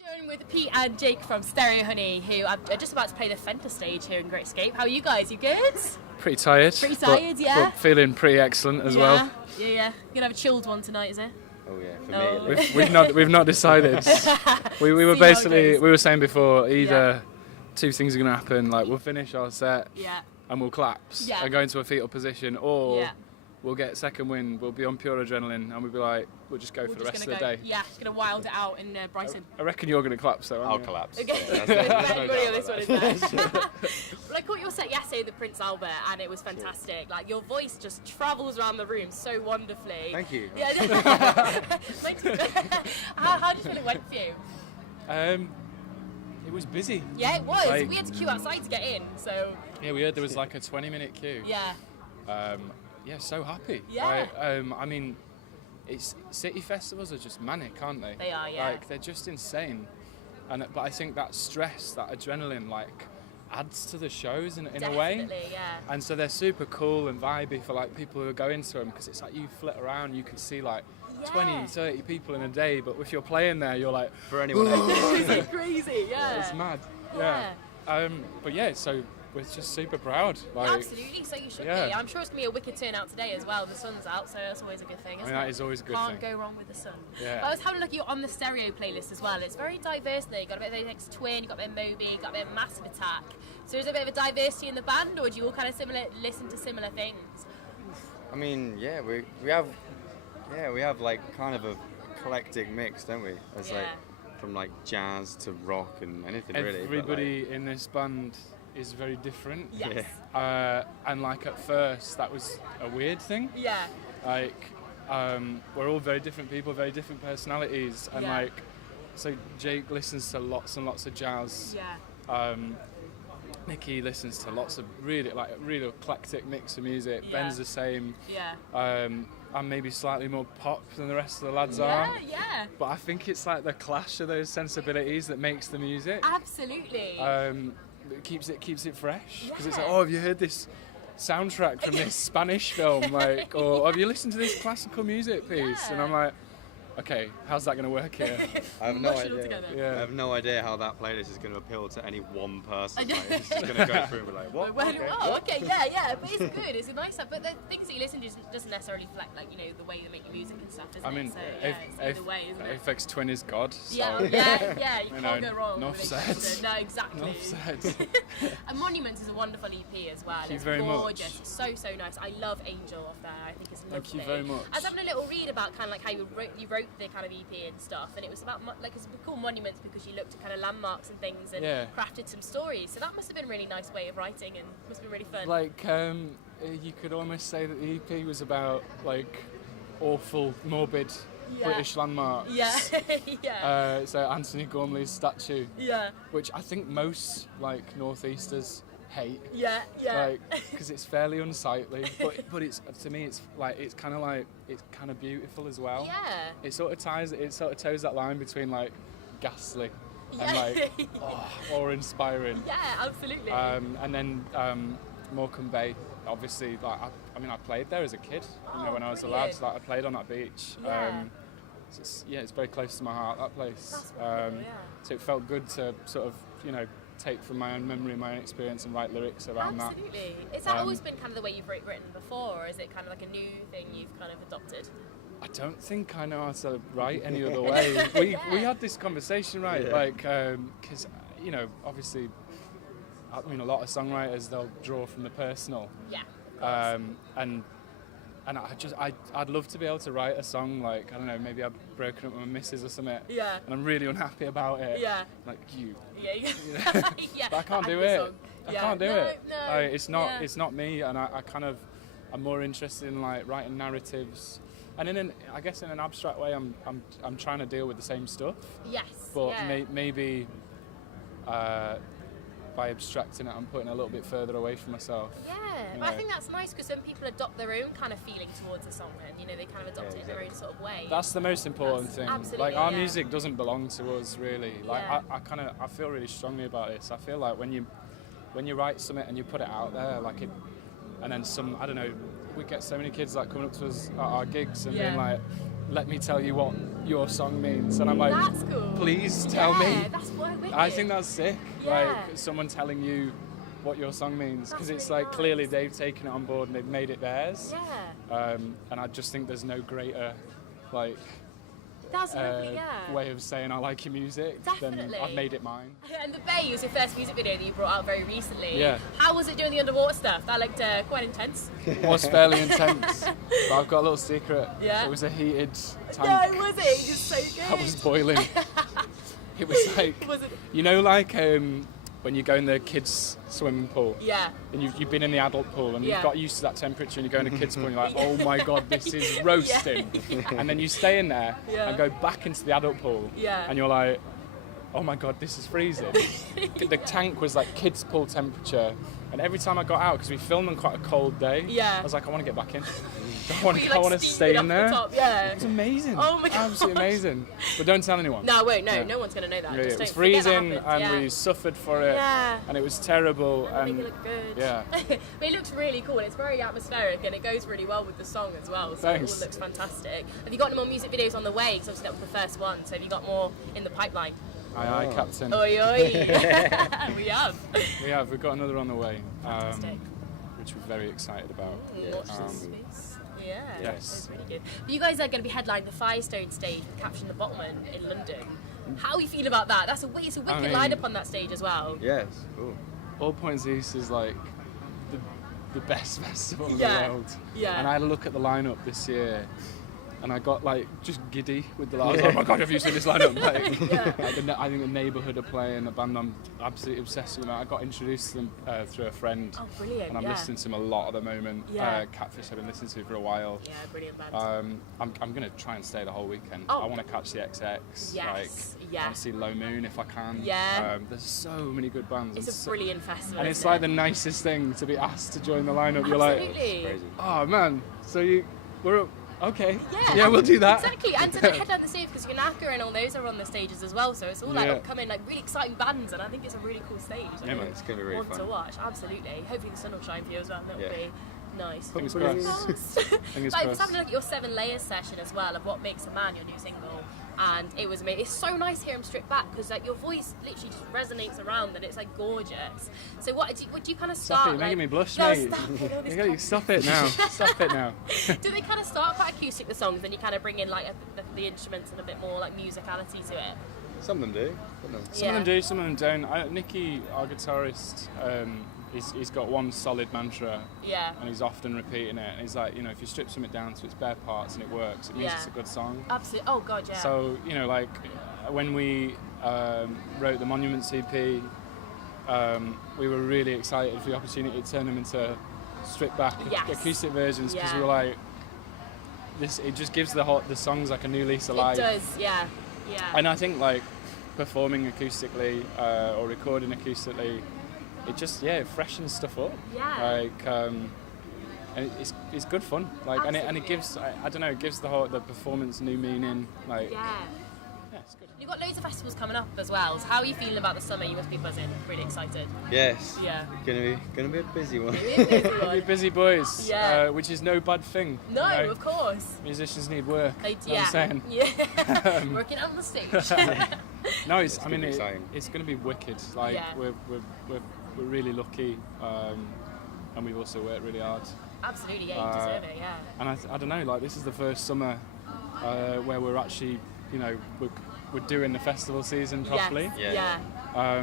Join with Pete and Jake from Stereo Honey, who are just about to play the Fenta stage here in Great Escape. How are you guys? You good? Pretty tired. Pretty tired, yeah. But feeling pretty excellent as well. Yeah. You're gonna have a chilled one tonight, is it? Oh yeah, for me. We've not decided. we were basically we were saying before either two things are gonna happen. Like we'll finish our set and we'll collapse and go into a fetal position, or we'll get second wind. We'll be on pure adrenaline and we'll be like, we'll just go for the rest of the day. Yeah, just gonna wild it out in Brighton. I reckon you're gonna collapse though. I'll collapse. Okay. Yeah, this one is there. Well, I caught your set yesterday at the Prince Albert, and it was fantastic. Like your voice just travels around the room so wonderfully. Thank you. Yeah. How did you feel it went for you? It was busy. Yeah, it was. Like, we had to queue outside to get in, so. Yeah, we heard there was like a 20-minute queue. Yeah. Yeah, so happy. Yeah. I mean, it's city festivals are just manic, aren't they? They are, yeah. Like they're just insane, but I think that stress, that adrenaline, like adds to the shows in a way. Definitely, yeah. And so they're super cool and vibey for like people who are going to them, because it's like you flit around, you can see like 20, 30 people in a day, but if you're playing there, you're like, For anyone else. It's crazy, yeah. it's mad. Yeah. But yeah, so we're just super proud. Like, Absolutely, so you should be. I'm sure it's going to be a wicked turnout today as well. The sun's out, so that's always a good thing, isn't that is always a good Can't thing. go wrong with the sun. Yeah. But I was having a look at you on the stereo playlist as well. It's very diverse there. You've got a bit of Apex Twin, you've got a bit of Moby, you've got a bit of Massive Attack. So is there a bit of a diversity in the band, or do you all kind of listen to similar things? I mean, yeah, we have like kind of a eclectic mix, don't we? As like from like jazz to rock and anything really. Everybody in this band is very different. Yes. And like at first that was a weird thing. Yeah. Like we're all very different people, very different personalities, and like so Jake listens to lots and lots of jazz. Yeah. Nikki listens to lots of really eclectic mix of music. Yeah. Ben's the same. Yeah. I'm maybe slightly more pop than the rest of the lads are. Yeah. But I think it's like the clash of those sensibilities that makes the music. Absolutely. It keeps it fresh, because it's like, oh, have you heard this soundtrack from this Spanish film, like, or have you listened to this classical music piece? And I'm like, okay, how's that going to work here? I have no idea. Yeah. I have no idea how that playlist is going to appeal to any one person. Like, it's just going to go through and be like, what? Okay, yeah, but it's good. It's a nice stuff. But the things that you listen to doesn't necessarily reflect, like, the way you make your music and stuff, isn't I mean, it? So, it's either way, isn't it? Apex Twin is God. So, you can't go wrong. Enough with said. it. No, exactly. Enough said. And Monuments is a wonderful EP as well. Thank you it's very gorgeous. much. It's so nice. I love Angel off there. I think it's lovely. Thank you very much. I was having a little read about kind of like how you wrote the kind of EP and stuff, and it was about like it's called Monuments because you looked at kind of landmarks and things and crafted some stories. So that must have been a really nice way of writing, and must have been really fun. Like you could almost say that the EP was about like awful, morbid British landmarks. Yeah. So Anthony Gormley's statue. Yeah. Which I think most like northeasters hate. Yeah. Like, because it's fairly unsightly, but it's, to me it's kind of beautiful as well. Yeah. It sort of toes that line between like ghastly and like awe-inspiring. Yeah, absolutely. And then Morecambe Bay, obviously, like I played there as a kid. When I was a lad, like I played on that beach. Yeah. So it's very close to my heart, that place. That's wonderful, So it felt good to sort of take from my own memory, my own experience, and write lyrics around that. Absolutely. Is that always been kind of the way you've written before, or is it kind of like a new thing you've kind of adopted? I don't think I know how to write any other way. We had this conversation, right? Like, because obviously, a lot of songwriters, they'll draw from the personal. Yeah. And I'd love to be able to write a song like, I don't know, maybe I've broken up with my missus or something. Yeah. And I'm really unhappy about it. Yeah. Like you. Yeah. But I can't do it. I can't do it. No. It's not me, and I'm more interested in like writing narratives. And in an abstract way, I'm trying to deal with the same stuff. Yes. But maybe by abstracting it, I'm putting it a little bit further away from myself. Yeah, but I think that's nice because some people adopt their own kind of feeling towards a song, and they kind of adopt it in their own sort of way. That's the most important thing. Absolutely, like our music doesn't belong to us really. Like I feel really strongly about this. I feel like when you write something and you put it out there, like it, and then we get so many kids like coming up to us at our gigs and being like, let me tell you what your song means. And I'm like, that's cool. Please tell me. That's wicked. I think that's sick. Yeah. Like someone telling you what your song means, because it's really like nice. Clearly they've taken it on board and they've made it theirs. Yeah. And I just think there's no greater like way of saying I like your music than I've made it mine. And The Bay was your first music video that you brought out very recently. Yeah. How was it doing the underwater stuff? That looked quite intense. It was fairly intense, but I've got a little secret. Yeah. It was a heated tank. No, was it? You're so good. That was boiling. It was like, was it? You know, like when you go in the kids' swimming pool. Yeah. And you've been in the adult pool and you've got used to that temperature and you go in a kids' pool and you're like, oh my god, this is roasting. And then you stay in there and go back into the adult pool and you're like, oh my god, this is freezing. The tank was like kids' pool temperature, and every time I got out, because we filmed on quite a cold day, I was like, I want to get back in. I want to stay in there. It was amazing. Oh my god. Absolutely amazing. But don't tell anyone. No, I won't. No, no one's going to know that. Yeah, it was freezing and we suffered for it. And it was terrible. And it looked good. Yeah. But it looks really cool. It's very atmospheric and it goes really well with the song as well. So Thanks. It all looks fantastic. Have you got any more music videos on the way? Because obviously that was the first one. So have you got more in the pipeline? Aye, aye, Captain. Oi, oi. We have. We have. We've got another on the way, which we're very excited about. Watch this space. Yeah. Yes. It's really good. But you guys are going to be headlining the Firestone stage with Caption the Botman in London. How are you feeling about that? It's a wicked lineup on that stage as well. Yes. Cool. All Points East is like the best festival in the world. Yeah. And I had a look at the lineup this year. And I got like just giddy with the. I was like, oh my god, have you seen this lineup? Like, I think the Neighbourhood are playing, a band I'm absolutely obsessed with. I got introduced to them through a friend. Oh, brilliant! And I'm listening to them a lot at the moment. Catfish I've been listening to for a while. Yeah, brilliant band. I'm gonna try and stay the whole weekend. Oh. I want to catch the XX. Yes. I want to see Low Moon if I can. Yeah. There's so many good bands. It's a brilliant festival. And it's like the nicest thing to be asked to join the lineup. You're Absolutely. like, oh man, so we're up. Okay. Yeah, we'll do that. Exactly, and to head down the stage because Yanaka and all those are on the stages as well, so it's all like upcoming, like really exciting bands, and I think it's a really cool stage. Yeah, man, it's gonna be really fun to watch. Absolutely. Hopefully the sun will shine for you as well. That would be nice. Fingers crossed. I was having a look at your 7 Layers session as well of What Makes a Man, your new single. And it was amazing. It's so nice to hear him stripped back because like your voice literally just resonates around and it's like gorgeous. So would you kind of start? Stop it! You're making me blush, mate. Stop it now. Stop it now. Do they kind of start quite acoustic the songs, then you kind of bring in like the instruments and a bit more like musicality to it? Some of them do. Some of them do. Some of them don't. Nicky, our guitarist, he's got one solid mantra. Yeah. And he's often repeating it. And he's like, if you strip something down to its bare parts and it works, it means it's a good song. Absolutely. Oh god, yeah. So like when we wrote the Monuments EP, we were really excited for the opportunity to turn them into stripped back acoustic versions because we were like, it just gives the songs like a new lease of life. It does, yeah. And I think like performing acoustically or recording acoustically, it just it freshens stuff up. Yeah. Like and it's good fun. Like and it gives I don't know, it gives the performance new meaning. Like it's good. You've got loads of festivals coming up as well. So how are you feeling about the summer? You must be buzzing. Really excited. Yes. Yeah. Gonna be a busy one. We're busy boys. Yeah. Which is no bad thing. No, of course. Musicians need work. They do. I'm saying. Yeah. Working on the stage. No, it's going to be wicked. Like we're really lucky, and we've also worked really hard. Absolutely, yeah, you deserve it, yeah. And I don't know, like this is the first summer where we're actually, we're doing the festival season properly. Yes. Yeah.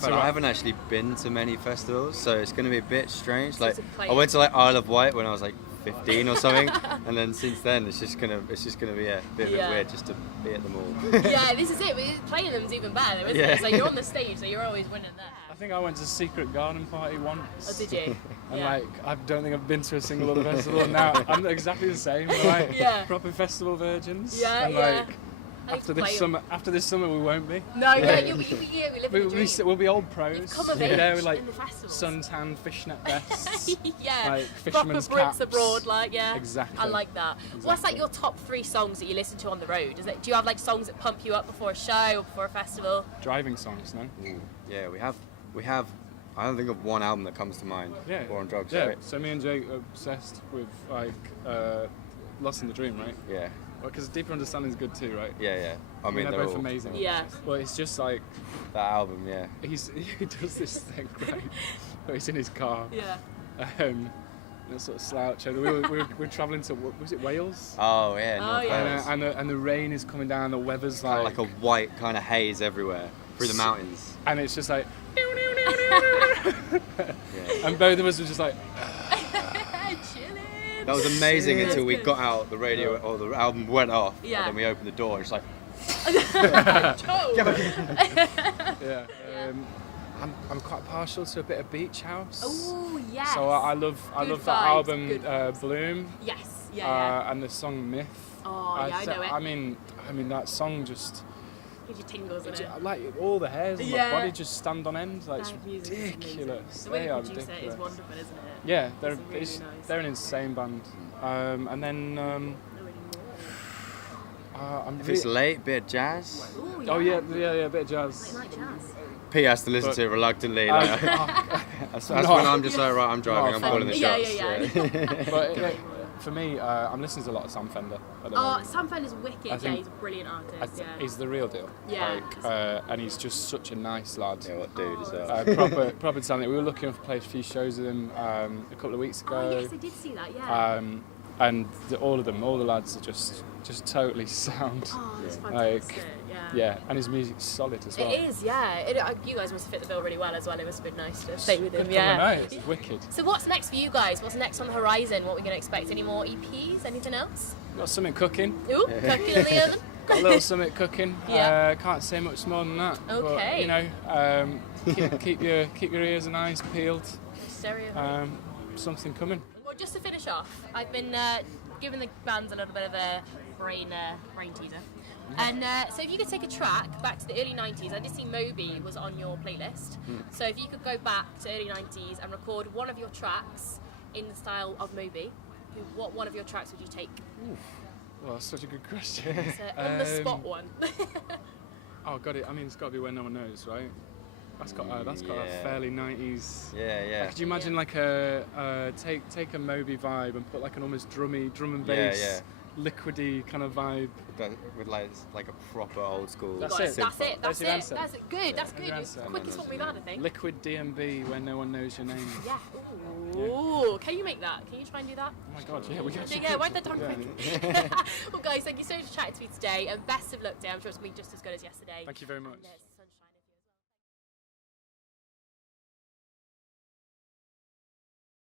But I haven't actually been to many festivals, so it's going to be a bit strange. Like I went to Isle of Wight when I was like 15 or something, and then since then it's just gonna be a bit weird just to be at them all. Yeah, this is it. Playing them's even better, isn't it? So you're on the stage, so you're always winning there. I think I went to Secret Garden Party once. Oh, did you? And I don't think I've been to a single other festival. And now I'm exactly the same. Like proper festival virgins. Yeah, and after this summer we won't be. No, we live in the dream. We'll be old pros. Come of age with like in the festivals. suntan fishnet vests. Like fisherman's proper caps. Brits abroad, Exactly. I like that. Exactly. What's like your top 3 songs that you listen to on the road? Do you have like songs that pump you up before a show or before a festival? Driving songs, no? Ooh. Yeah, we have. I don't think of one album that comes to mind. War on Drugs. Yeah. Right? So me and Jake are obsessed with like Lost in the Dream, right? Yeah. Because Deeper Understanding is good too, right? Yeah. I mean, they're both amazing. Yeah. Well, it's just like that album. Yeah. He does this thing, right? Where he's in his car. Yeah. In a sort of slouch, and we were travelling to, was it Wales? Oh yeah. Oh, yeah. And the rain is coming down. The weather's like a white kind of haze everywhere through the mountains. And it's just like. And both of us were just like. Chilling. That was amazing until we got out the radio or the album went off. Yeah. And then we opened the door and it's like. Yeah. I'm quite partial to a bit of Beach House. Oh yes. So I love that album Bloom. Yes. Yeah. And the song Myth. Oh yeah, I know it. I mean that song just gives you tingles in it. Like all the hairs on my body just stand on end. Like it's ridiculous. The way you produce it is wonderful, isn't it? Yeah, they're an nice. insane band. And then if it's late, bit of jazz. Ooh, yeah. Oh yeah, a bit of jazz. Like jazz. P has to listen to it reluctantly. That's when I'm just like, right, I'm driving, I'm calling the shots. Yeah. But for me, I'm listening to a lot of Sam Fender. Sam Fender's wicked. Yeah, he's a brilliant artist. He's the real deal. Yeah. And he's just such a nice lad. Yeah, what dude as well. Proper talent. We were lucky enough to play a few shows with him a couple of weeks ago. Oh yes, I did see that. Yeah. And all of them, all the lads are just totally sound. Oh, it's fantastic. Yeah, and his music's solid as well. It is, yeah. You guys must fit the bill really well as well. It must have been nice to stay with him. It's wicked. So what's next for you guys? What's next on the horizon? What are we going to expect? Any more EPs? Anything else? Got something cooking. Ooh, cooking in the oven. Got a little something cooking. Yeah. Can't say much more than that. Okay. But, keep your ears and eyes peeled. Stereo. Something coming. Well, just to finish off, I've been giving the bands a little bit of a brain teaser. And so if you could take a track back to the early 90s, I did see Moby was on your playlist. So if you could go back to early 90s and record one of your tracks in the style of Moby, what one of your tracks would you take? Well, that's such a good question. It's on the spot one. Oh, got it. I mean, it's got to be When No One Knows, right? That's got a fairly 90s. Yeah. Like, could you imagine like take a Moby vibe and put like an almost drum and bass, liquidy kind of vibe with like a proper old school. That's it. That's good. That's good. It's the quickest one we've had, I think. Liquid DMB When No One Knows Your Name. Yeah. Ooh. Can you make that? Can you try and do that? Oh my God, yeah, we can. Yeah, write that down quick. Well, guys, thank you so much for chatting to me today, and best of luck today. I'm sure it's going to be just as good as yesterday. Thank you very much.